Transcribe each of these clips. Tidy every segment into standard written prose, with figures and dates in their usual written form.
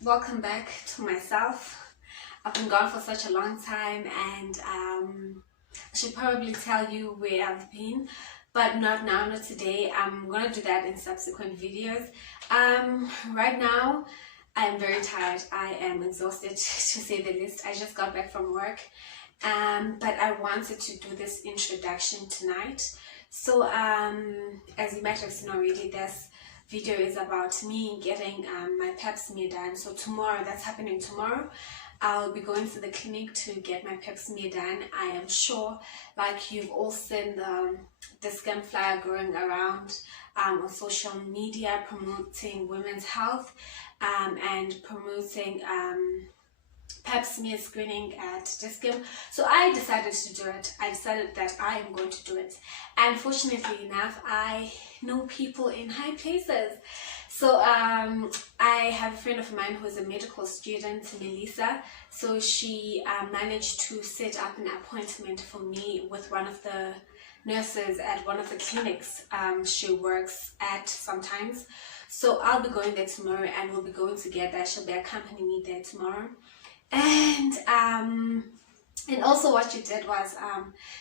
Welcome back to myself. I've been gone for such a long time, and I should probably tell you where I've been, but not now, not today. I'm gonna do that in subsequent videos. Right now I'm very tired. I am exhausted to say the least. I just got back from work, but I wanted to do this introduction tonight. So as you might have seen already, this video is about me getting my pap smear done. So tomorrow, that's happening tomorrow, I'll be going to the clinic to get my pap smear done. I am sure, like, you've all seen the scam flyer going around on social media promoting women's health and promoting pap smear screening at Discam. So I decided to do it. I decided that I am going to do it. And fortunately enough, I know people in high places. So I have a friend of mine who is a medical student, Melissa. So she managed to set up an appointment for me with one of the nurses at one of the clinics she works at sometimes. So I'll be going there tomorrow and we'll be going together. She'll be accompanying me there tomorrow. And also what she did was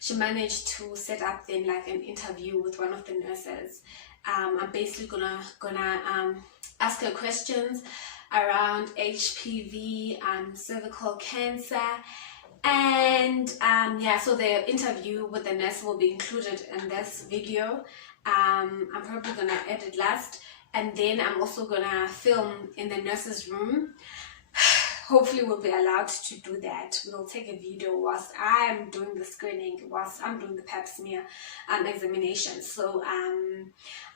she managed to set up then like an interview with one of the nurses. I'm basically gonna ask her questions around HPV, cervical cancer, and yeah, so the interview with the nurse will be included in this video. I'm probably gonna edit last, and then I'm also gonna film in the nurse's room. Hopefully we'll be allowed to do that. We'll take a video whilst I'm doing the screening, whilst I'm doing the pap smear examination. So I'm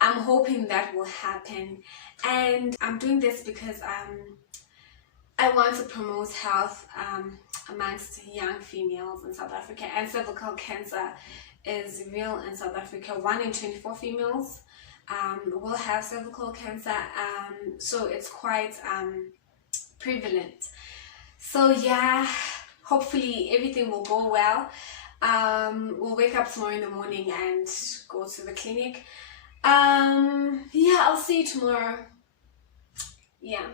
hoping that will happen. And I'm doing this because I want to promote health amongst young females in South Africa. And cervical cancer is real in South Africa. 1 in 24 females will have cervical cancer. So it's quite prevalent. So yeah, hopefully everything will go well. We'll wake up tomorrow in the morning and go to the clinic. Yeah, I'll see you tomorrow. Yeah,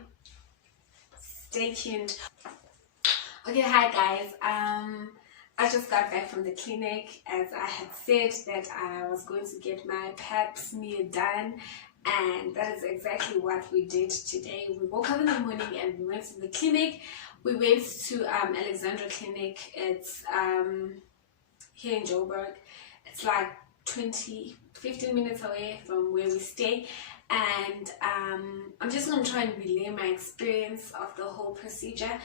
stay tuned. Okay, hi guys. I just got back from the clinic. As I had said that I was going to get my pap smear done, and that is exactly what we did today. We woke up in the morning and we went to the clinic. We went to Alexandra Clinic. It's here in Joburg. It's like 15 minutes away from where we stay. And I'm just going to try and relay my experience of the whole procedure.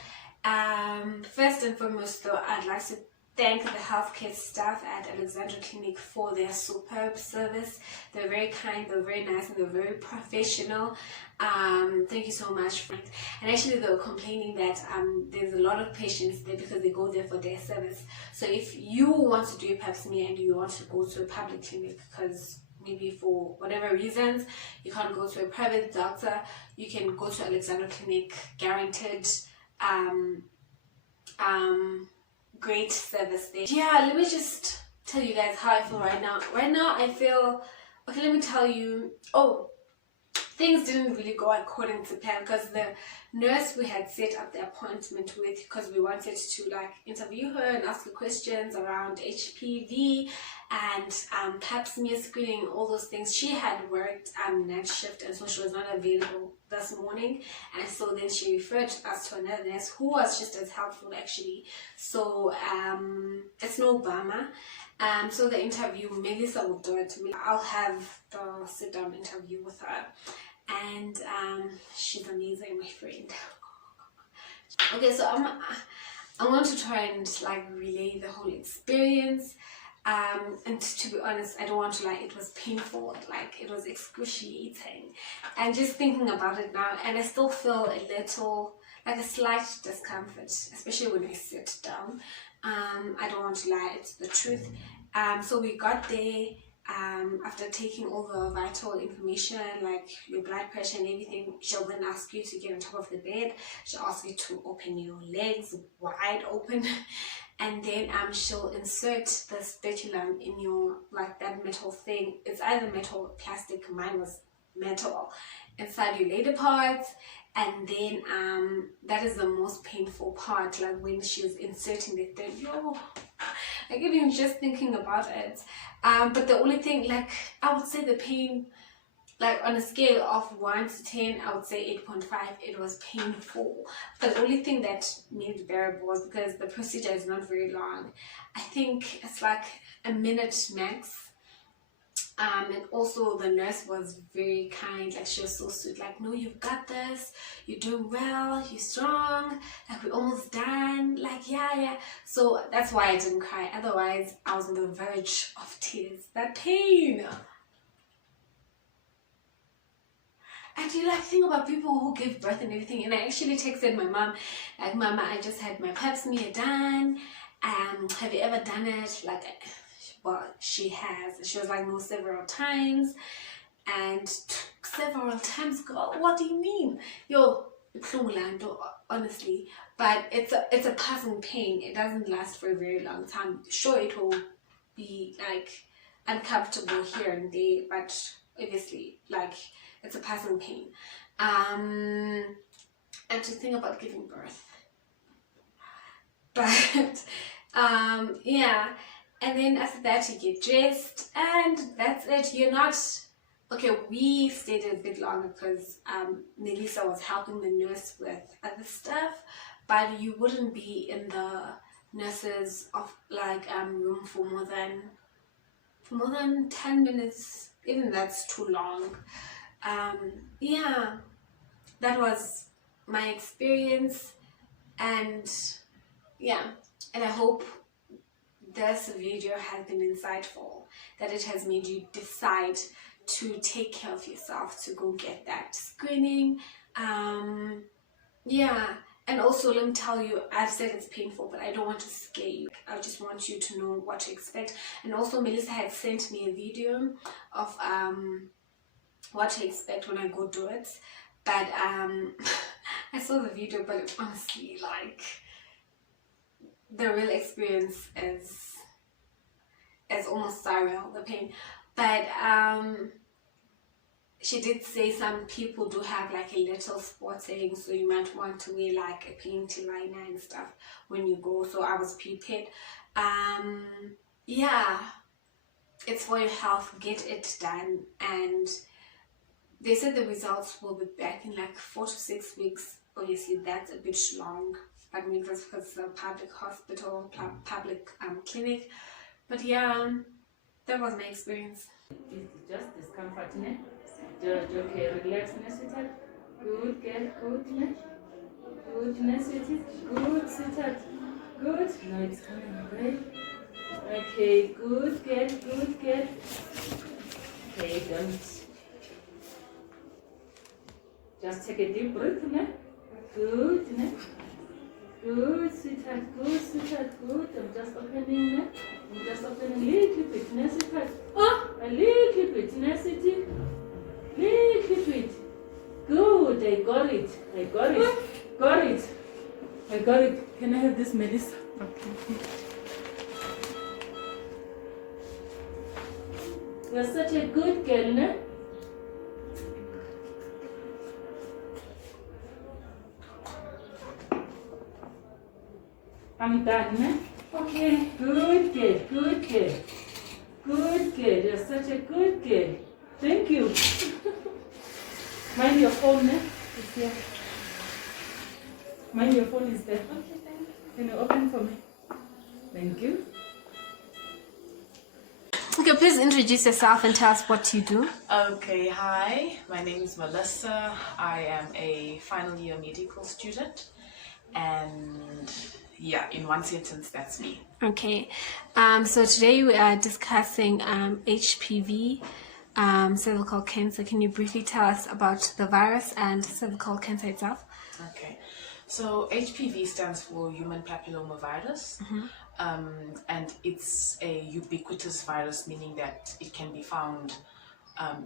First and foremost though, I'd like to thank the healthcare staff at Alexandra Clinic for their superb service. They're very kind, they're very nice, and they're very professional. Thank you so much for it. And actually they were complaining that there's a lot of patients there because they go there for their service. So if you want to do a pap smear and you want to go to a public clinic because maybe for whatever reasons you can't go to a private doctor, you can go to Alexandra Clinic. Guaranteed great service there. Yeah, let me just tell you guys how I feel right now. Right now I feel, okay, let me tell you, things didn't really go according to plan because the nurse we had set up the appointment with, because we wanted to like interview her and ask her questions around HPV and pap smear screening, all those things. She had worked night shift, and so she was not available this morning, and so then she referred us to another nurse who was just as helpful actually. So it's no bummer. So the interview, Melissa will do it to me. I'll have the sit down interview with her, and she's amazing, my friend. Okay, so I want to try and like relay the whole experience. And to be honest, I don't want to lie, it was painful, like it was excruciating. And just thinking about it now, and I still feel a little, like a slight discomfort, especially when I sit down. I don't want to lie, it's the truth. So we got there after taking all the vital information like your blood pressure and everything. She'll then ask you to get on top of the bed. She'll ask you to open your legs wide open, and then she'll insert the spatula in your, like, that metal thing. It's either metal or plastic. Mine was metal, inside your lady parts, and then that is the most painful part, like when she was inserting the thing. Yo, like even just thinking about it. But the only thing, like I would say the pain, like on a scale of 1 to 10, I would say 8.5. It was painful. But the only thing that made it bearable was because the procedure is not very long. I think it's like a minute max. And also the nurse was very kind, like she was so sweet, like, no, you've got this, you're doing well, you're strong, like we're almost done, like yeah. So that's why I didn't cry. Otherwise I was on the verge of tears. That pain. And you like think about people who give birth and everything. And I actually texted my mom, like, Mama, I just had my pap smear done. Have you ever done it? Like, well, she has. She was like, no, several times. And several times, girl, what do you mean? Yo, honestly. But it's a passing pain. It doesn't last for a very long time. Sure, it will be like uncomfortable here and there, but obviously, like, it's a passing pain. And to think about giving birth. But yeah, and then after that you get dressed and that's it. You're not okay. We stayed a bit longer because Melissa was helping the nurse with other stuff, but you wouldn't be in the nurses of like room for more than 10 minutes. Even that's too long. Yeah, that was my experience, and yeah, and I hope this video has been insightful, that it has made you decide to take care of yourself, to go get that screening. Yeah, and also let me tell you, I've said it's painful, but I don't want to scare you. I just want you to know what to expect. And also Melissa had sent me a video of what to expect when I go do it, but I saw the video, but honestly, like, the real experience is almost surreal, the pain. But she did say some people do have like a little spotting, so you might want to wear like a panty liner and stuff when you go. So I was prepared. Yeah, it's for your health. Get it done. And they said the results will be back in like 4 to 6 weeks. Obviously that's a bit long, but maybe that's because it's a public hospital, public clinic. But yeah, that was my experience. It's just discomfort, ne? Okay, relaxness with it. Good, get goodness. Goodness with it. Good, sit up. Good. Now it's coming, right? Okay, good, get. Okay, don't. Just take a deep breath, ne? Good, ne? Good, sweetheart, good. I'm just opening, ne? I'm just opening a little bit, ne, sweetheart? Oh, a little bit, ne, sweetie? Little bit. Good, I got it. I got it. Can I have this, Melissa? Okay. You're such a good girl, ne? I'm done, ne? Okay. Good girl. You're such a good girl. Thank you. Mind your phone, ne? It's here. Mind your phone is there. Okay, thank you. Can you open for me? Thank you. Okay, please introduce yourself and tell us what you do. Okay, hi. My name is Melissa. I am a final year medical student. And yeah, in one sentence, that's me. Okay, so today we are discussing HPV, cervical cancer. Can you briefly tell us about the virus and cervical cancer itself? Okay, so HPV stands for human papillomavirus, and it's a ubiquitous virus, meaning that it can be found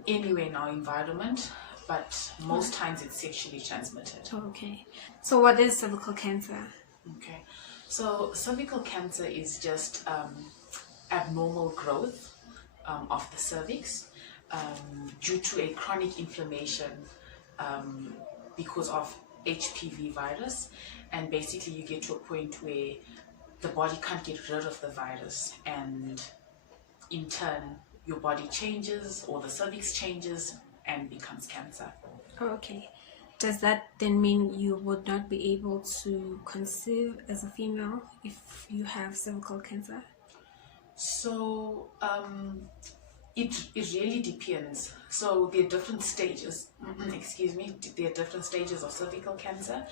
anywhere in our environment, but most times it's sexually transmitted. Okay, so what is cervical cancer? Okay, so cervical cancer is just abnormal growth of the cervix due to a chronic inflammation because of HPV virus, and basically you get to a point where the body can't get rid of the virus, and in turn your body changes, or the cervix changes and becomes cancer. Okay. Does that then mean you would not be able to conceive as a female if you have cervical cancer? So it really depends. So there are different stages. Excuse me. There are different stages of cervical cancer.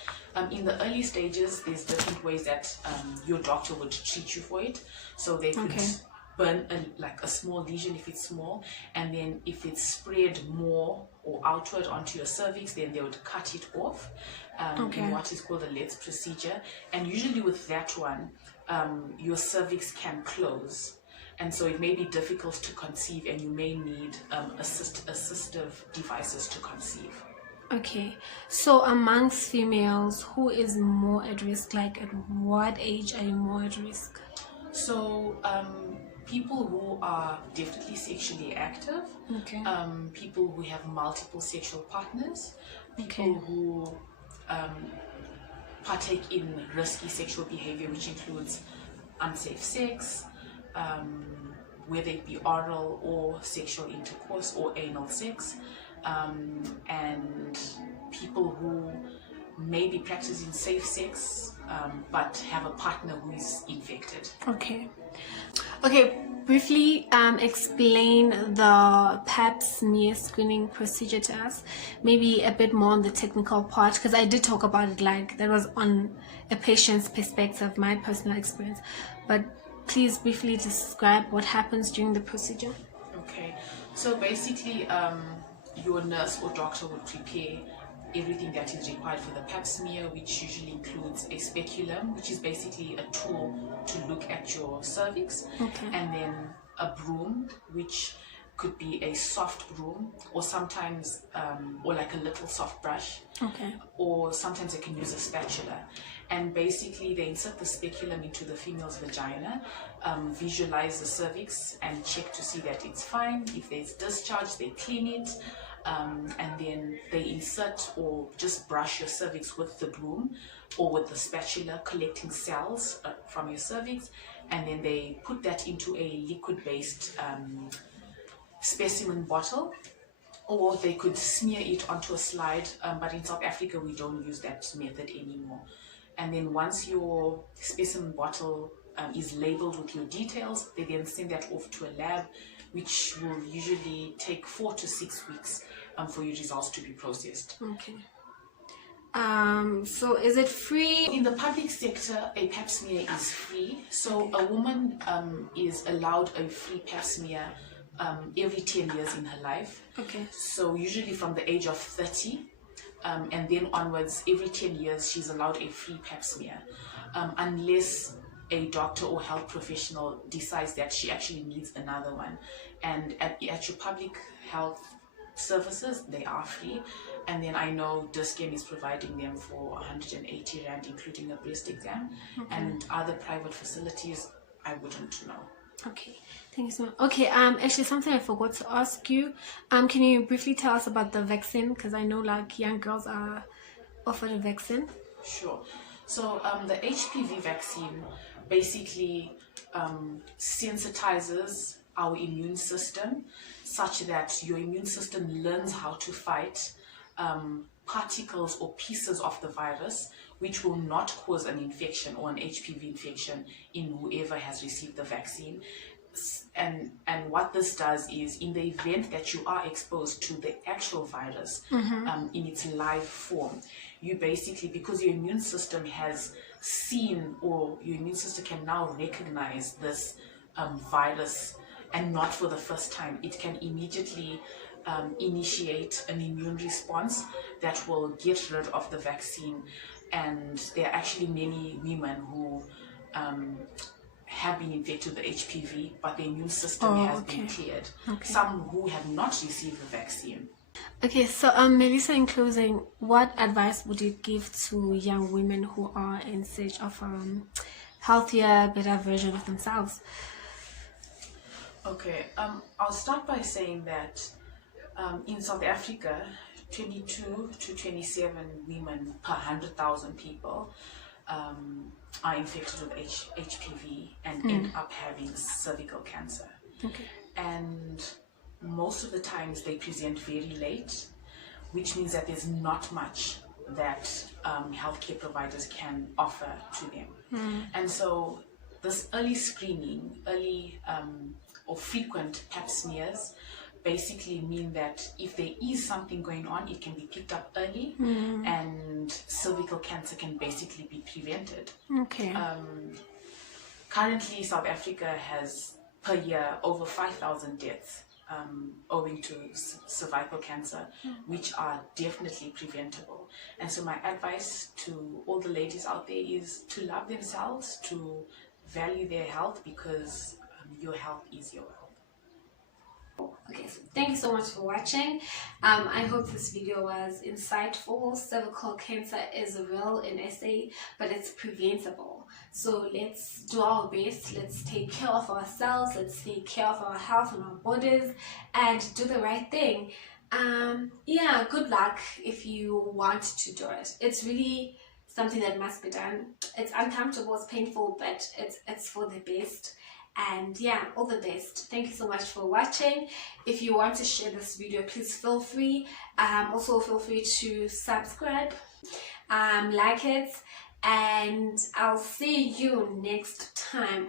In the early stages, there's different ways that your doctor would treat you for it. So they could burn like a small lesion if it's small, and then if it's spread more or outward onto your cervix, then they would cut it off in what is called a Let's procedure. And usually with that one, your cervix can close, and so it may be difficult to conceive, and you may need assistive devices to conceive. Okay, so amongst females, who is more at risk? Like, at what age are you more at risk? So people who are definitely sexually active, people who have multiple sexual partners, people who partake in risky sexual behavior, which includes unsafe sex, whether it be oral or sexual intercourse or anal sex, and people who may be practicing safe sex but have a partner who is infected. Okay, briefly explain the pap smear screening procedure to us. Maybe a bit more on the technical part, because I did talk about it, like that was on a patient's perspective, my personal experience. But please briefly describe what happens during the procedure. Okay, so basically your nurse or doctor would prepare everything that is required for the pap smear, which usually includes a speculum, which is basically a tool to look at your cervix, and then a broom, which could be a soft broom, or sometimes or like a little soft brush, or sometimes they can use a spatula. And basically they insert the speculum into the female's vagina, visualize the cervix and check to see that it's fine. If there's discharge, they clean it, and then they insert or just brush your cervix with the broom or with the spatula, collecting cells from your cervix, and then they put that into a liquid-based specimen bottle, or they could smear it onto a slide, but in South Africa we don't use that method anymore. And then once your specimen bottle is labeled with your details, they then send that off to a lab, which will usually take 4 to 6 weeks for your results to be processed. So is it free? In the public sector, a pap smear is free. So a woman is allowed a free pap smear every 10 years in her life. So usually from the age of 30, and then onwards, every 10 years she's allowed a free pap smear, unless a doctor or health professional decides that she actually needs another one. And at your public health services, they are free. And then I know Discam is providing them for 180 Rand, including a breast exam. And other private facilities, I wouldn't know. Okay, thank you so much. Okay, actually something I forgot to ask you. Can you briefly tell us about the vaccine? Because I know like young girls are offered a vaccine. Sure. So the HPV vaccine basically sensitizes our immune system such that your immune system learns how to fight particles or pieces of the virus, which will not cause an infection or an HPV infection in whoever has received the vaccine. And what this does is, in the event that you are exposed to the actual virus in its live form, you basically, because your immune system has seen, or your immune system can now recognize this virus, and not for the first time, it can immediately initiate an immune response that will get rid of the vaccine. And there are actually many women who have been infected with HPV, but the immune system has been cleared. Some who have not received the vaccine. Okay, so Melissa, in closing, what advice would you give to young women who are in search of healthier, better version of themselves? Okay, I'll start by saying that in South Africa, 22 to 27 women per 100,000 people are infected with HPV and end up having cervical cancer. Okay. And most of the times they present very late, which means that there's not much that healthcare providers can offer to them. And so this early screening, or frequent pap smears basically mean that if there is something going on, it can be picked up early and cervical cancer can basically be prevented. Okay. Currently, South Africa has per year over 5,000 deaths owing to cervical cancer, which are definitely preventable. And so my advice to all the ladies out there is to love themselves, to value their health, because your health is your wealth. Okay, so thank you so much for watching. I hope this video was insightful. Cervical cancer is real in SA, but it's preventable. So let's do our best. Let's take care of ourselves. Let's take care of our health and our bodies and do the right thing. Yeah, good luck if you want to do it. It's really something that must be done. It's uncomfortable, it's painful, but it's for the best. And yeah, all the best. Thank you so much for watching. If you want to share this video, please feel free. Also feel free to subscribe, like it, and I'll see you next time.